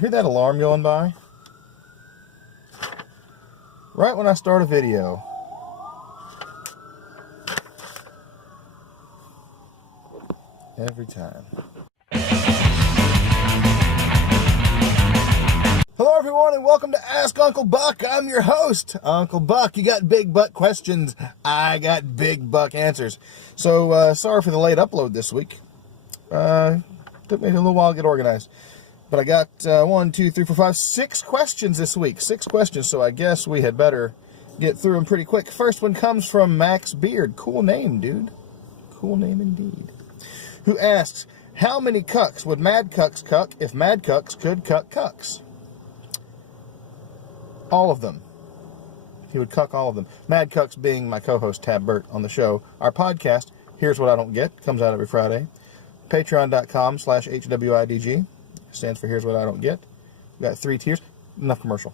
Hear that alarm going by? Right when I start a video. Every time. Hello everyone and welcome to Ask Uncle Buck. I'm your host, Uncle Buck. You got big buck questions. I got big buck answers. So, sorry for the late upload this week. Took me a little while to get organized. But I got 6 questions this week. 6 questions, so I guess we had better get through them pretty quick. First one comes from Max Beard. Cool name, dude. Cool name indeed. Who asks, how many cucks would Mad Cucks cuck if Mad Cucks could cuck cucks? All of them. He would cuck all of them. Mad Cucks being my co-host Tab Burt on the show. Our podcast, Here's What I Don't Get, comes out every Friday. Patreon.com/HWIDG. Stands for Here's What I Don't Get. We've got 3 tiers. Enough commercial.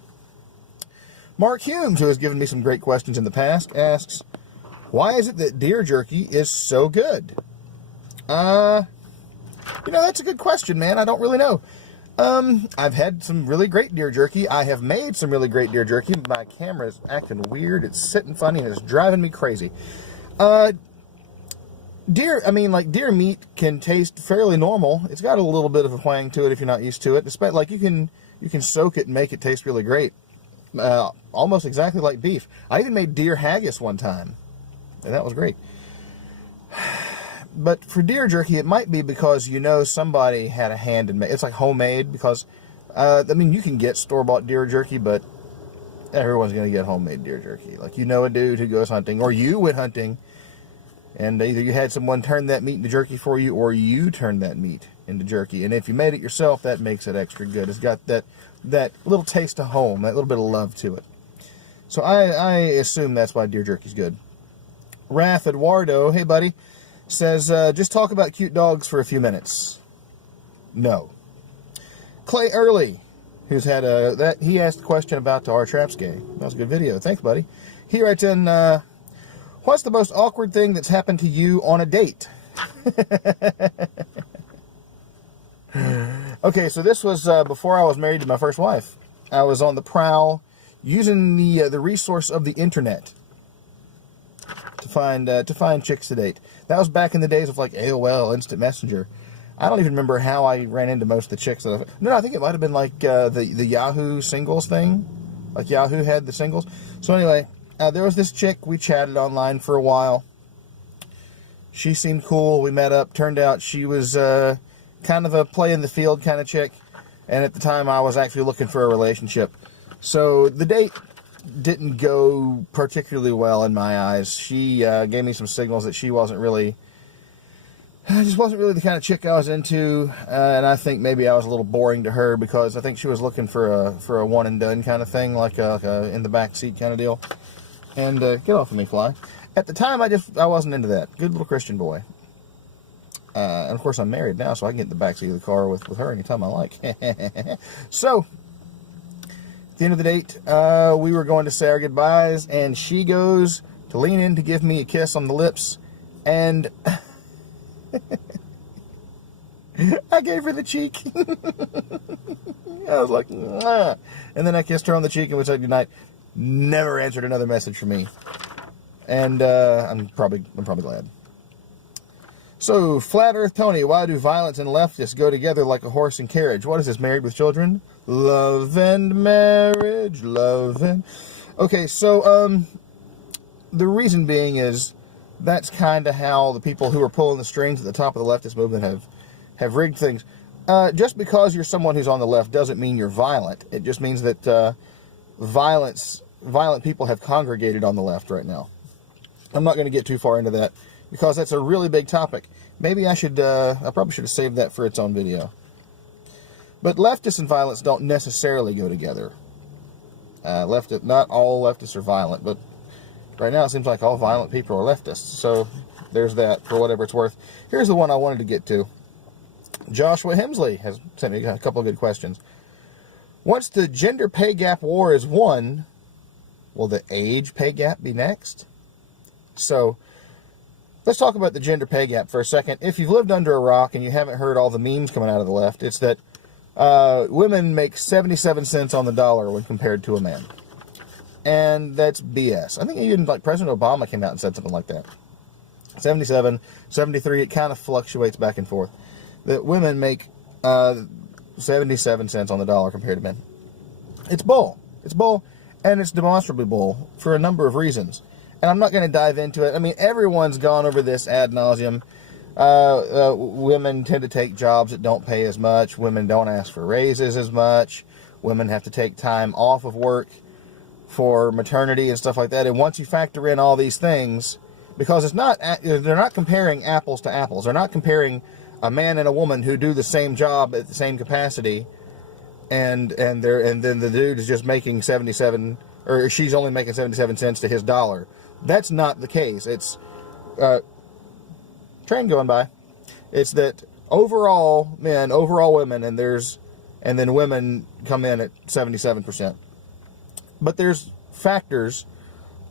Mark Humes, who has given me some great questions in the past, asks, why is it that deer jerky is so good? That's a good question, man. I don't really know. I've had some really great deer jerky. I have made some really great deer jerky. My camera is acting weird. It's sitting funny, and it's driving me crazy. Deer meat can taste fairly normal. It's got a little bit of a twang to it if you're not used to it. Despite, you can soak it and make it taste really great. Almost exactly like beef. I even made deer haggis one time, and that was great. But for deer jerky, it might be because somebody had a hand in it. It's like homemade because, you can get store-bought deer jerky, but everyone's going to get homemade deer jerky. A dude who goes hunting, or you went hunting, and either you had someone turn that meat into jerky for you, or you turned that meat into jerky. And if you made it yourself, that makes it extra good. It's got that little taste of home, that little bit of love to it. So I assume that's why deer jerky's good. Raph Eduardo, hey buddy, says, just talk about cute dogs for a few minutes. No. Clay Early, who's had he asked a question about our traps game. That was a good video. Thanks, buddy. He writes in, what's the most awkward thing that's happened to you on a date? Okay, so this was before I was married to my first wife. I was on the prowl using the resource of the internet to find chicks to date. That was back in the days of AOL, Instant Messenger. I don't even remember how I ran into most of the chicks. I think it might have been the Yahoo singles thing. Yahoo had the singles. So anyway, there was this chick. We chatted online for a while. She seemed cool. We met up. Turned out she was kind of a play in the field kind of chick. And at the time, I was actually looking for a relationship. So the date didn't go particularly well in my eyes. She gave me some signals that she wasn't really the kind of chick I was into, and I think maybe I was a little boring to her because I think she was looking for a one and done kind of thing, like a in the back seat kind of deal. And get off of me, fly. At the time, I wasn't into that. Good little Christian boy. And of course, I'm married now, so I can get in the back seat of the car with her anytime I like. So, at the end of the date, we were going to say our goodbyes, and she goes to lean in to give me a kiss on the lips, and I gave her the cheek. I was like, mwah. And then I kissed her on the cheek, and we said goodnight. Never answered another message from me, and I'm probably glad. So, Flat Earth Tony, why do violence and leftists go together like a horse and carriage? What is this, Married with Children? Love and marriage, love and... Okay, so, the reason being is that's kind of how the people who are pulling the strings at the top of the leftist movement have rigged things. Just because you're someone who's on the left doesn't mean you're violent. It just means that violent people have congregated on the left right now. I'm not going to get too far into that, because that's a really big topic. Maybe I probably should have saved that for its own video. But leftists and violence don't necessarily go together. Not all leftists are violent, but right now it seems like all violent people are leftists. So there's that, for whatever it's worth. Here's the one I wanted to get to. Joshua Hemsley has sent me a couple of good questions. Once the gender pay gap war is won, will the age pay gap be next? So, let's talk about the gender pay gap for a second. If you've lived under a rock and you haven't heard all the memes coming out of the left, it's that women make 77 cents on the dollar when compared to a man. And that's BS. I think even like President Obama came out and said something like that. 77, 73, it kind of fluctuates back and forth. That women make 77 cents on the dollar compared to men. It's bull. It's bull, and it's demonstrably bull for a number of reasons. And I'm not going to dive into it. I mean, everyone's gone over this ad nauseum. Women tend to take jobs that don't pay as much. Women don't ask for raises as much. Women have to take time off of work for maternity and stuff like that. And once you factor in all these things, because it's not, they're not comparing apples to apples. They're not comparing a man and a woman who do the same job at the same capacity, and then the dude is just making 77, or she's only making 77 cents to his dollar. That's not the case. It's train going by. It's that overall men, overall women, and then women come in at 77%. But there's factors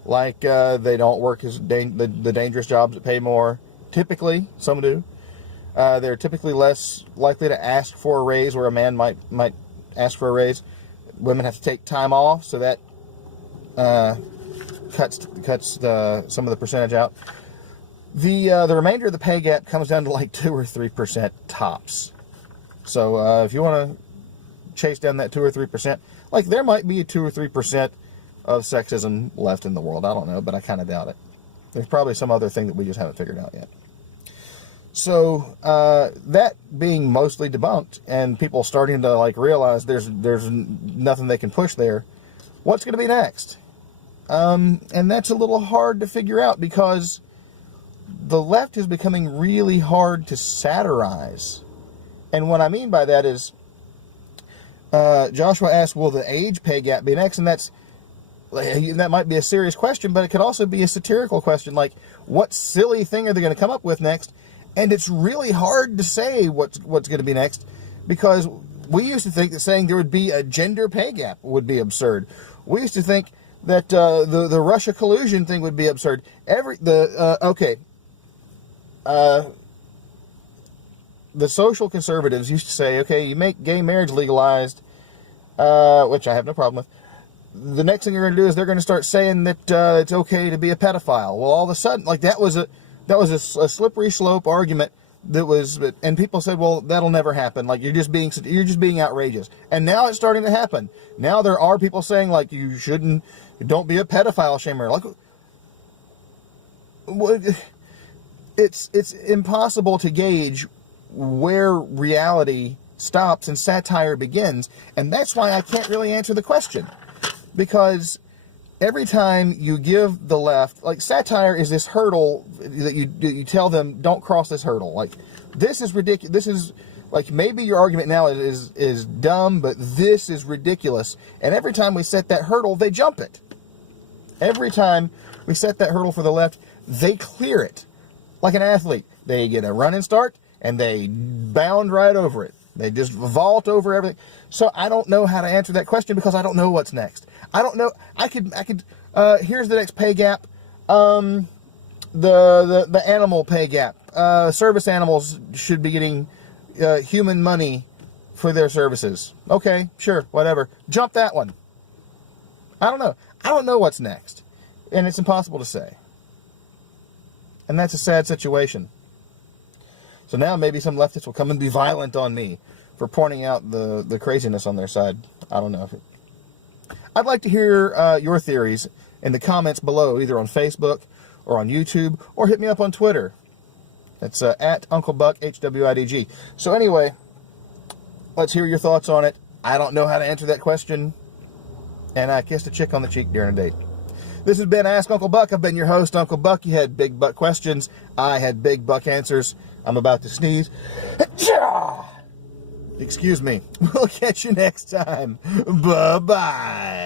like they don't work as the dangerous jobs that pay more. Typically, some do. They're typically less likely to ask for a raise, where a man might ask for a raise. Women have to take time off, so that cuts some of the percentage out. The remainder of the pay gap comes down to like 2 or 3% tops. So if you want to chase down that 2 or 3%, like there might be 2 or 3% of sexism left in the world. I don't know, but I kind of doubt it. There's probably some other thing that we just haven't figured out yet. So that being mostly debunked, and people starting to like realize there's nothing they can push there, what's going to be next? And that's a little hard to figure out, because the left is becoming really hard to satirize. And what I mean by that is, Joshua asked, will the age pay gap be next? And that might be a serious question, but it could also be a satirical question, like, what silly thing are they going to come up with next? And it's really hard to say what's going to be next, because we used to think that saying there would be a gender pay gap would be absurd. We used to think that the Russia collusion thing would be absurd. The social conservatives used to say, okay, you make gay marriage legalized, which I have no problem with. The next thing you're going to do is they're going to start saying that it's okay to be a pedophile. Well, all of a sudden, like that was a slippery slope argument and people said, well, that'll never happen. Like you're just being outrageous. And now it's starting to happen. Now there are people saying like don't be a pedophile shamer. Like it's impossible to gauge where reality stops and satire begins, and that's why I can't really answer the question, because every time you give the left, like, satire is this hurdle that you tell them, don't cross this hurdle. Like, this is ridiculous. This is, like, maybe your argument now is dumb, but this is ridiculous. And every time we set that hurdle, they jump it. Every time we set that hurdle for the left, they clear it. Like an athlete. They get a running start, and they bound right over it. They just vault over everything. So I don't know how to answer that question, because I don't know what's next. I don't know. I could, here's the next pay gap. The animal pay gap. Service animals should be getting human money for their services. Okay, sure, whatever. Jump that one. I don't know. I don't know what's next. And it's impossible to say. And that's a sad situation. So now maybe some leftists will come and be violent on me for pointing out the craziness on their side. I don't know. I'd like to hear your theories in the comments below, either on Facebook or on YouTube, or hit me up on Twitter. It's at Uncle Buck, HWIDG. So anyway, let's hear your thoughts on it. I don't know how to answer that question, and I kissed a chick on the cheek during a date. This has been Ask Uncle Buck. I've been your host, Uncle Buck. You had big buck questions. I had big buck answers. I'm about to sneeze. Excuse me. We'll catch you next time. Bye-bye.